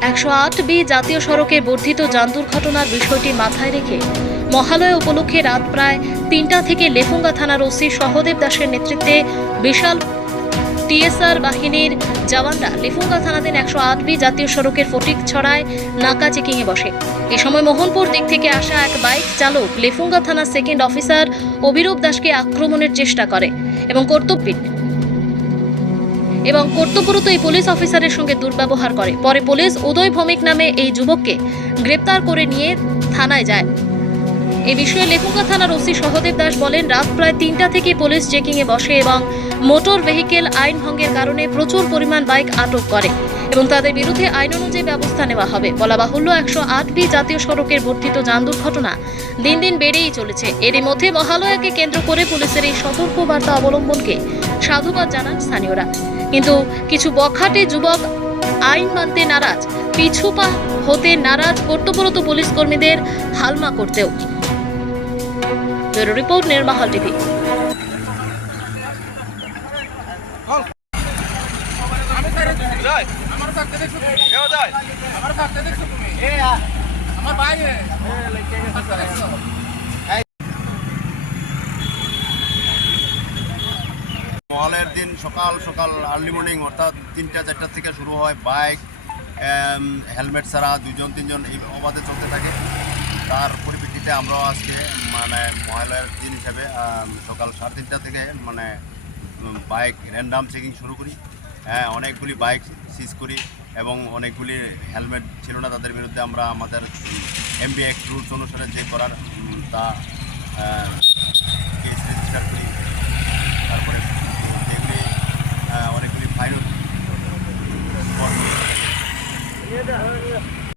একশো আট বি জাতীয় সড়কে বর্ধিত যান দুর্ঘটনার বিষয়টি মাথায় রেখে মহালয়া উপলক্ষে রাত প্রায় তিনটা থেকে লেফুঙ্গা থানার ওসি সহদেব দাসের নেতৃত্বে বিশাল টিএসআর বাহিনীর জওয়ানরা লেফুঙ্গা থানাধীন একশো আট বি জাতীয় সড়কের ফটিক ছড়ায় নাকা চেকিংয়ে বসে। এ সময় মোহনপুর দিক থেকে আসা এক বাইক চালক লেফুঙ্গা থানার সেকেন্ড অফিসার অভিরূপ দাসকে আক্রমণের চেষ্টা করে এবং কর্তব্য এবং কর্তব্যরত এই পুলিশ অফিসারের সঙ্গে দুর্ব্যবহার করে। পরে পুলিশ উদয় ভৌমিক নামে এই যুবককে গ্রেপ্তার করে নিয়ে থানায় যায়। এ বিষয়ে লেখুঙ্গা থানার ওসি সহদেব দাস বলেন, রাত প্রায় তিনটা থেকে পুলিশ চেকিংয়ে বসে এবং মোটর ভেহিকেল আইন ভঙ্গের কারণে প্রচুর পরিমাণ বাইক আটক করে এবং তাদের বিরুদ্ধে আইন অনুযায়ী ব্যবস্থা নেওয়া হবে। বলা বাহুল্য, একশো আট বি জাতীয় সড়কের বর্ধিত যান দুর্ঘটনা দিন দিন বেড়েই চলেছে। এরই মধ্যে মহালয়াকে কেন্দ্র করে পুলিশের এই সতর্ক বার্তা অবলম্বনকে সাধুবাদ জানান স্থানীয়রা। কিন্তু কিছু বখাটে যুবক আইন মানতে নারাজ পিছুপা হতে নারাজ কর্তব্যরত পুলিশ কর্মীদের হালমা করতেও। রিপোর্ট, নির্মাহাল টিভি। আমার ভাই মহলের দিন সকাল সকাল আর্লি মর্নিং অর্থাৎ তিনটা চারটা থেকে শুরু হয় বাইক হেলমেট ছাড়া দুজন তিনজন এই অবাধে চলতে থাকে। তার পরিপ্রেক্ষিতে আমরাও আজকে মানে মহলের দিন হিসেবে আম, সকাল সাড়ে তিনটা থেকে মানে বাইক র্যান্ডাম চেকিং শুরু করি। হ্যাঁ অনেকগুলি বাইক সিজ করি এবং অনেকগুলি হেলমেট ছিল না তাদের বিরুদ্ধে আমরা আমাদের এমবি অ্যাক্ট রুলস অনুসারে যে করার তা কেস রেজিস্টার করি।